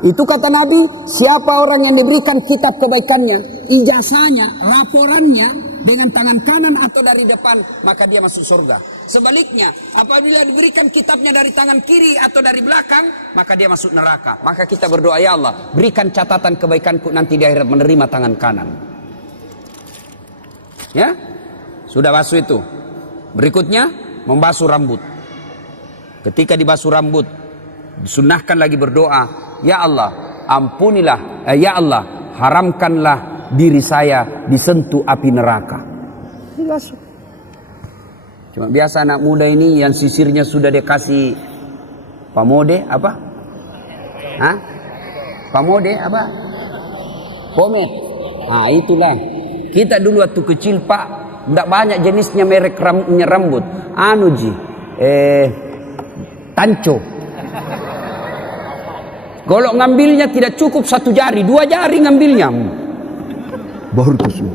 Itu kata Nabi, siapa orang yang diberikan kitab kebaikannya, ijazahnya, laporannya dengan tangan kanan atau dari depan, maka dia masuk surga. Sebaliknya, apabila diberikan kitabnya dari tangan kiri atau dari belakang, maka dia masuk neraka. Maka kita berdoa, ya Allah, berikan catatan kebaikanku nanti di akhirat menerima tangan kanan. Ya, sudah basuh itu. Berikutnya, membasuh rambut. Ketika dibasuh rambut, disunnahkan lagi berdoa, ya Allah, ampunilah, ya Allah, haramkanlah diri saya disentuh api neraka. Dibasuh. Cuma biasa anak muda ini yang sisirnya sudah dikasih pamode apa? Hah? Pamode apa? Pomade. Ah, itulah. Kita dulu waktu kecil, Pak, tidak banyak jenisnya merek rambut. Anu ji, Tanco. Kalau ngambilnya tidak cukup 1 jari, 2 jari ngambilnya. Baru kusuk.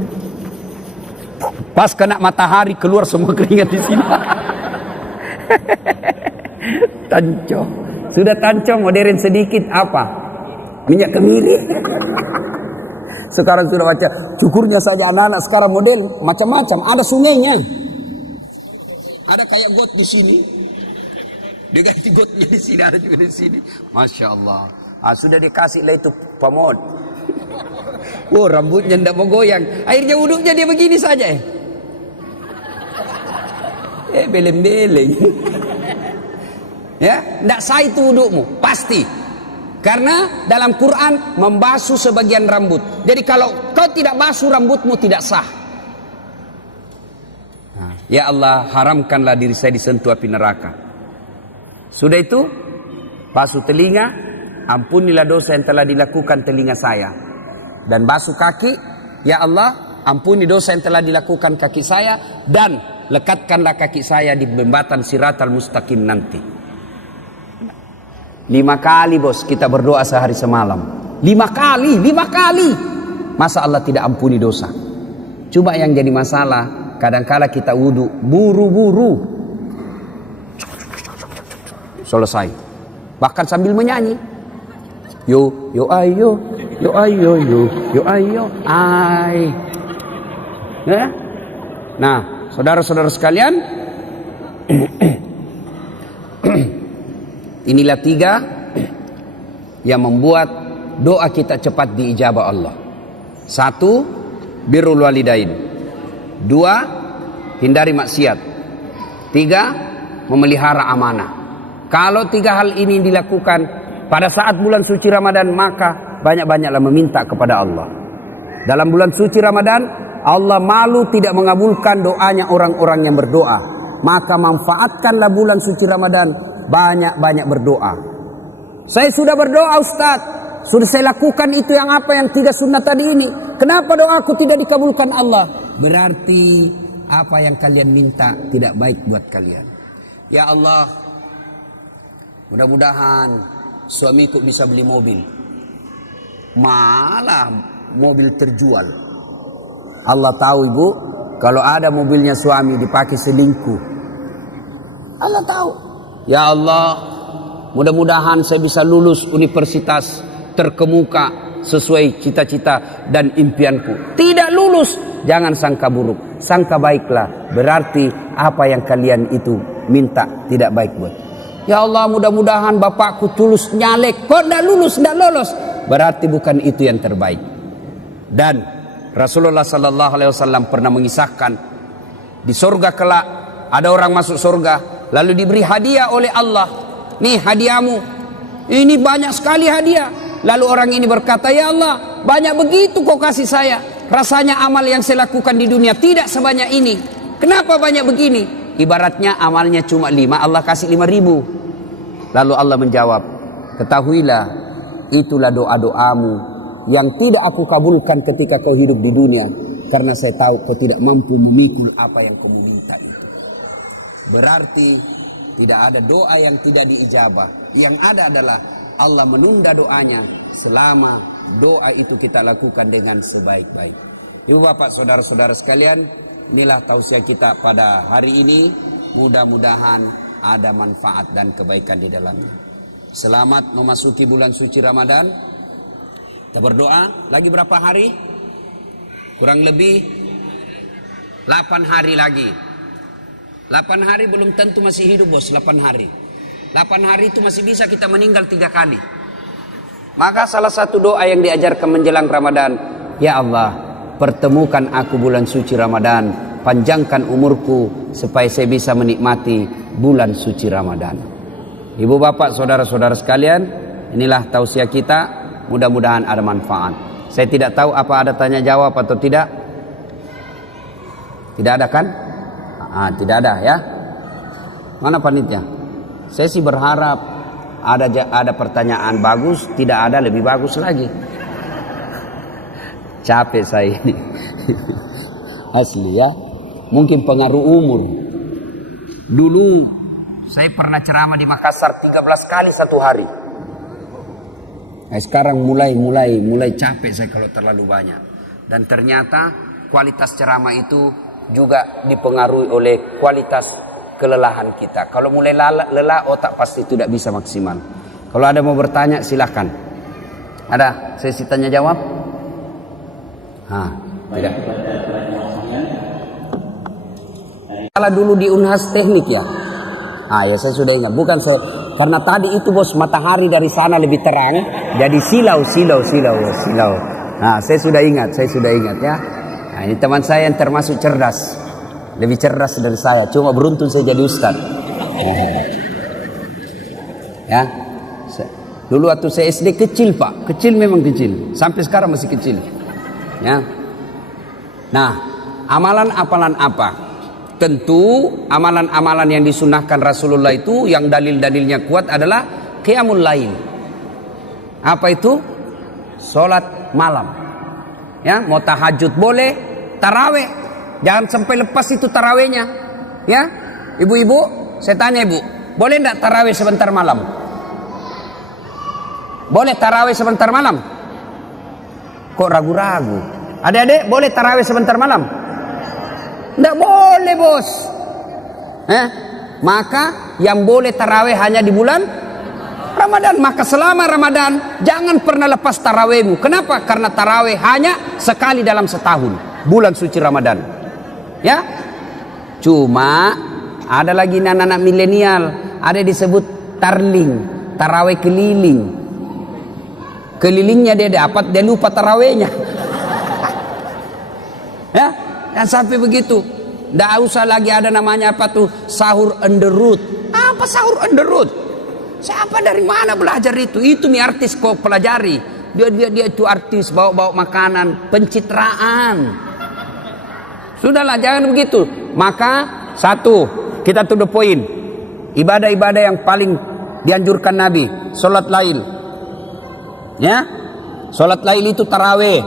Pas kena matahari keluar semua keringat di sini. Tanco. Sudah tanco modern sedikit apa? Minyak kemiri. Sekarang sudah baca, cukurnya saja anak-anak sekarang model macam-macam. Ada sungainya. Ada kayak got di sini. Dia ganti gotnya di sini, ada juga di sini. Masya Allah. Ah, sudah dikasih lah itu pamod. Oh, rambutnya tidak mau goyang. Akhirnya wuduknya dia begini saja. Beleng-beleng. Ya, tidak sah itu wudukmu, pasti. Karena dalam Quran membasuh sebagian rambut. Jadi kalau kau tidak basuh rambutmu tidak sah. Nah, ya Allah, haramkanlah diri saya disentuh api neraka. Sudah itu, basuh telinga, ampunilah dosa yang telah dilakukan telinga saya. Dan basuh kaki, ya Allah, ampuni dosa yang telah dilakukan kaki saya, dan lekatkanlah kaki saya di jembatan Siratal Mustaqim nanti. 5 kali bos kita berdoa sehari semalam. 5 kali. Masa Allah tidak ampuni dosa? Cuma yang jadi masalah, kadangkala kita wudu buru-buru. Selesai. Bahkan sambil menyanyi. Yo ayo, ay. Ya? Nah, saudara-saudara sekalian, inilah 3 yang membuat doa kita cepat diijabah Allah. 1, birrul walidain. 2, hindari maksiat. 3, memelihara amanah. Kalau 3 hal ini dilakukan pada saat bulan suci Ramadan, maka banyak-banyaklah meminta kepada Allah. Dalam bulan suci Ramadan, Allah malu tidak mengabulkan doanya orang-orang yang berdoa. Maka manfaatkanlah bulan suci Ramadan, banyak-banyak berdoa. Saya sudah berdoa, Ustaz. Sudah saya lakukan itu yang 3 sunnah tadi ini. Kenapa doaku tidak dikabulkan Allah? Berarti apa yang kalian minta tidak baik buat kalian. Ya Allah, mudah-mudahan suamiku bisa beli mobil. Malah mobil terjual. Allah tahu ibu, kalau ada mobilnya suami dipakai selingkuh. Allah tahu. Ya Allah, mudah-mudahan saya bisa lulus universitas terkemuka sesuai cita-cita dan impianku. Tidak lulus, jangan sangka buruk, sangka baiklah. Berarti apa yang kalian itu minta tidak baik buat. Ya Allah, mudah-mudahan bapakku tulus nyalek, kok ndak lulus, ndak lolos, berarti bukan itu yang terbaik. Dan Rasulullah Sallallahu Alaihi Wasallam pernah mengisahkan di surga kelak ada orang masuk surga lalu diberi hadiah oleh Allah. Nih hadiahmu, ini banyak sekali hadiah. Lalu orang ini berkata, ya Allah, banyak begitu kau kasih saya, rasanya amal yang saya lakukan di dunia tidak sebanyak ini. Kenapa banyak begini? Ibaratnya amalnya cuma 5, Allah kasih 5.000. Lalu Allah menjawab, ketahuilah itulah doa-doamu yang tidak aku kabulkan ketika kau hidup di dunia, karena saya tahu kau tidak mampu memikul apa yang kau minta itu. Berarti tidak ada doa yang tidak diijabah. Yang ada adalah Allah menunda doanya selama doa itu kita lakukan dengan sebaik-baik. Ibu bapak saudara-saudara sekalian, inilah tausiah kita pada hari ini. Mudah-mudahan ada manfaat dan kebaikan di dalamnya. Selamat memasuki bulan suci Ramadan. Kita berdoa, lagi berapa hari? Kurang lebih 8 hari lagi. 8 hari belum tentu masih hidup bos, 8 hari. 8 hari itu masih bisa kita meninggal 3 kali. Maka salah satu doa yang diajarkan menjelang Ramadan, ya Allah, pertemukan aku bulan suci Ramadan, panjangkan umurku supaya saya bisa menikmati bulan suci Ramadan. Ibu bapak saudara-saudara sekalian, inilah tausiah kita. Mudah-mudahan ada manfaat. Saya tidak tahu apa ada tanya jawab atau tidak. Tidak ada kan? Tidak ada ya. Mana panitia? Saya sih berharap ada pertanyaan bagus, tidak ada lebih bagus lagi. Capek saya ini. Asli ya. Mungkin pengaruh umur. Dulu saya pernah ceramah di Makassar 13 kali satu hari. Nah, sekarang mulai capek saya kalau terlalu banyak. Dan ternyata kualitas ceramah itu juga dipengaruhi oleh kualitas kelelahan kita. Kalau mulai lelah, otak pasti tidak bisa maksimal. Kalau ada mau bertanya silahkan. Ada sesi tanya jawab? Tidak. Kalau dulu di Unhas Teknik ya. Ya saya sudah ingat. Bukan karena tadi itu bos matahari dari sana lebih terang, jadi silau. Nah, saya sudah ingat ya. Nah, ini teman saya yang termasuk cerdas, lebih cerdas dari saya. Cuma beruntung saya jadi ustaz. Ya, dulu waktu saya SD kecil pak, kecil memang kecil, sampai sekarang masih kecil. Ya, nah amalan-amalan apa? Tentu amalan-amalan yang disunahkan Rasulullah itu yang dalil-dalilnya kuat adalah qiyamul lail. Apa itu? Salat malam. Ya, mau tahajud boleh, tarawih. Jangan sampai lepas itu tarawihnya. Ya, ibu-ibu, saya tanya ibu, boleh enggak tarawih sebentar malam? Boleh tarawih sebentar malam? Kok ragu-ragu? Adik-adik, boleh tarawih sebentar malam? Tidak boleh bos. Maka yang boleh tarawih hanya di bulan Ramadan. Maka selama Ramadan jangan pernah lepas tarawihmu. Kenapa? Karena tarawih hanya sekali dalam setahun, bulan suci Ramadan. Ya. Cuma ada lagi anak-anak milenial, ada disebut tarling, tarawih keliling. Kelilingnya dia dapat, dia lupa tarawihnya. Ya. Dan sampai begitu, tidak usah lagi ada namanya apa tuh sahur on the road. Apa sahur on the road? Siapa dari mana belajar itu? Itu nih artis kok pelajari. Dia itu artis bawa makanan, pencitraan. Sudahlah jangan begitu. Maka satu, kita to the point. Ibadah-ibadah yang paling dianjurkan Nabi, salat lail. Ya, salat lail itu tarawih,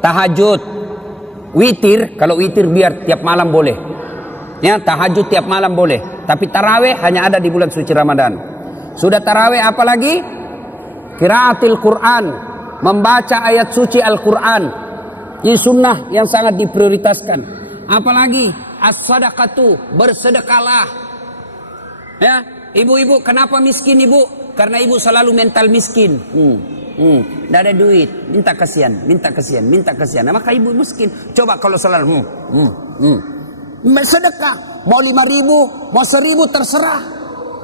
tahajud. Witir, kalau witir biar tiap malam boleh. Ya, tahajud tiap malam boleh. Tapi tarawih hanya ada di bulan suci Ramadan. Sudah tarawih apalagi? Qiraatil Quran, membaca ayat suci Al-Quran. Ini sunnah yang sangat diprioritaskan. Apalagi as-sadaqatu, bersedekahlah. Ya, ibu-ibu kenapa miskin ibu? Karena ibu selalu mental miskin. Tidak ada duit, minta kasihan. Nah, maka ibu miskin. Coba kalau selalu sedekah, mau 5.000, mau 1.000 terserah.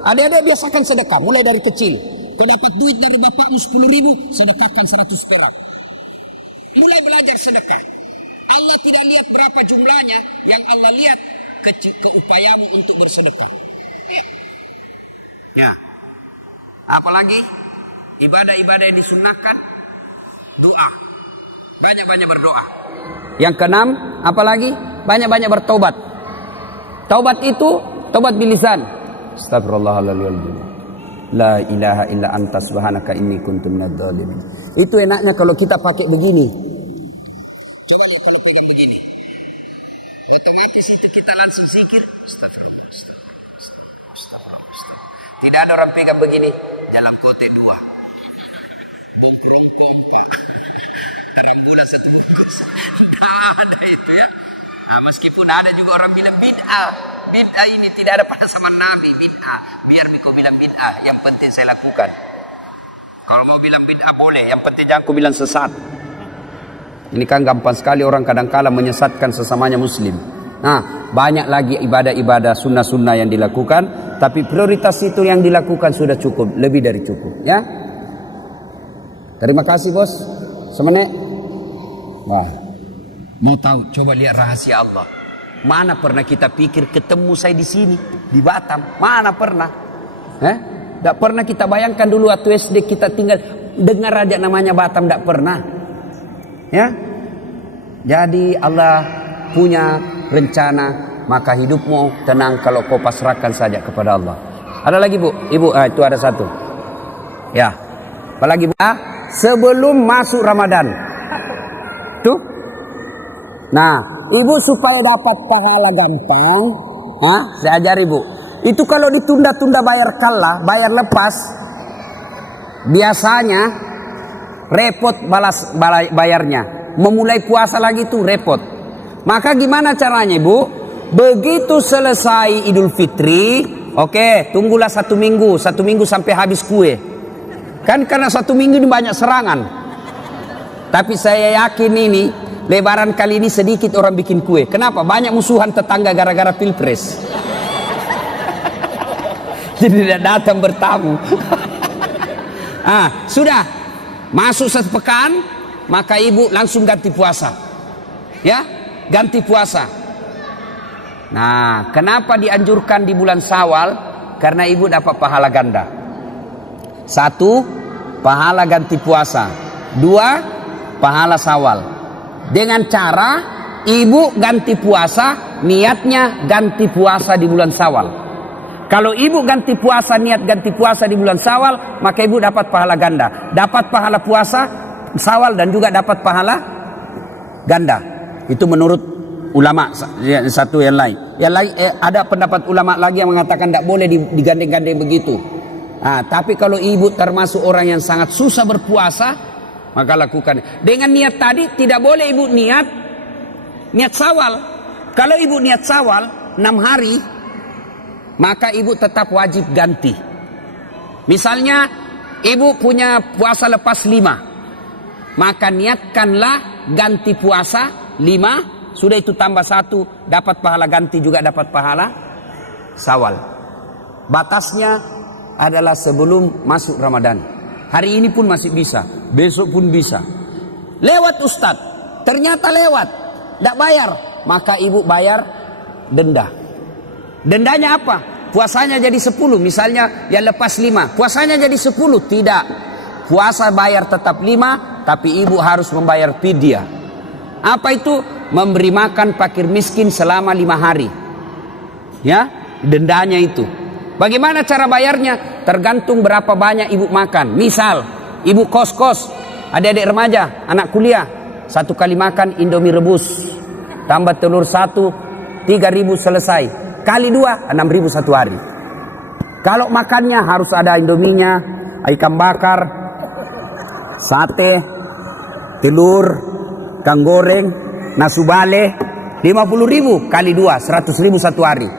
Adik-adik biasakan sedekah mulai dari kecil. Kau dapat duit dari bapakmu 10.000, sedekahkan 100 perak. Mulai belajar sedekah. Allah tidak lihat berapa jumlahnya, yang Allah lihat keupayamu untuk bersedekah. Ya. Apalagi ibadah-ibadah yang disunnahkan, doa. Banyak-banyak berdoa. Yang keenam, apalagi banyak-banyak bertobat. Taubat itu taubat bilisan. Astagfirullahaladzim. La ilaha illa anta subhanaka inni kuntu minadz dzalimin. Itu enaknya kalau kita pakai begini. Coba lihat kalau pegang begini. Otomatis itu kita langsung zikir. Tidak ada orang pegang begini dalam kote 2. Bongkrong-bongkar. Terang bulan 1 bungkus. Tidak ada itu ya. Nah, meskipun ada juga orang bilang bid'ah. Bid'ah ini tidak ada pada zaman Nabi. Bid'ah. Biar kau bilang bid'ah. Yang penting saya lakukan. Kalau mau bilang bid'ah boleh. Yang penting jangan kau bilang sesat. Ini kan gampang sekali orang kadang-kala menyesatkan sesamanya muslim. Nah, banyak lagi ibadah-ibadah sunnah-sunnah yang dilakukan. Tapi prioritas itu yang dilakukan sudah cukup. Lebih dari cukup. Ya. Terima kasih bos. Semenit. Wah. Mau tahu, coba lihat rahasia Allah. Mana pernah kita pikir ketemu saya di sini, di Batam? Mana pernah? Tidak pernah kita bayangkan dulu waktu SD kita tinggal dengar aja namanya Batam, tidak pernah. Ya, jadi Allah punya rencana, maka hidupmu tenang kalau kau pasrahkan saja kepada Allah. Ada lagi bu, ibu, itu ada satu. Ya, apalagi bu? Sebelum masuk Ramadan, tuh. Nah, ibu supaya dapat pahala gampang, saya ajari ibu. Itu kalau ditunda-tunda bayar kalah, bayar lepas, biasanya repot balas bayarnya. Memulai puasa lagi tuh repot. Maka gimana caranya ibu? Begitu selesai Idul Fitri, oke, tunggulah 1 minggu, 1 minggu sampai habis kue. Kan karena 1 minggu ini banyak serangan. Tapi saya yakin ini Lebaran kali ini sedikit orang bikin kue. Kenapa? Banyak musuhan tetangga gara-gara pilpres. Jadi tidak datang bertamu. Sudah masuk 1 pekan, maka ibu langsung ganti puasa. Ya, ganti puasa. Nah, kenapa dianjurkan di bulan Syawal? Karena ibu dapat pahala ganda. 1, pahala ganti puasa. 2, pahala Syawal. Dengan cara ibu ganti puasa, niatnya ganti puasa di bulan Syawal. Kalau ibu ganti puasa, niat ganti puasa di bulan Syawal, maka ibu dapat pahala ganda. Dapat pahala puasa Syawal dan juga dapat pahala ganda. Itu menurut ulama satu yang lain. Yang lain ada pendapat ulama lagi yang mengatakan tidak boleh digandeng-gandeng begitu. Tapi kalau ibu termasuk orang yang sangat susah berpuasa, maka lakukan. Dengan niat tadi tidak boleh ibu niat Syawal. Kalau ibu niat Syawal 6 hari, maka ibu tetap wajib ganti. Misalnya ibu punya puasa lepas 5, maka niatkanlah ganti puasa 5. Sudah itu tambah 1, dapat pahala ganti juga dapat pahala Syawal. Batasnya adalah sebelum masuk Ramadan. Hari ini pun masih bisa, besok pun bisa. Lewat Ustadz, ternyata lewat, tidak bayar, maka ibu bayar denda. Dendanya apa? Puasanya jadi 10, misalnya yang lepas 5, puasanya jadi 10, tidak. Puasa bayar tetap 5, tapi ibu harus membayar fidyah. Apa itu? Memberi makan fakir miskin selama 5 hari. Ya, dendanya itu. Bagaimana cara bayarnya? Tergantung berapa banyak ibu makan. Misal, ibu kos-kos, adik-adik remaja, anak kuliah, 1 kali makan Indomie rebus, tambah telur 1, 3.000 selesai. Kali 2, 6.000 1 hari. Kalau makannya harus ada Indominya, ikan bakar, sate, telur, kang goreng, nasu bale, 50.000 kali 2, 100.000 1 hari.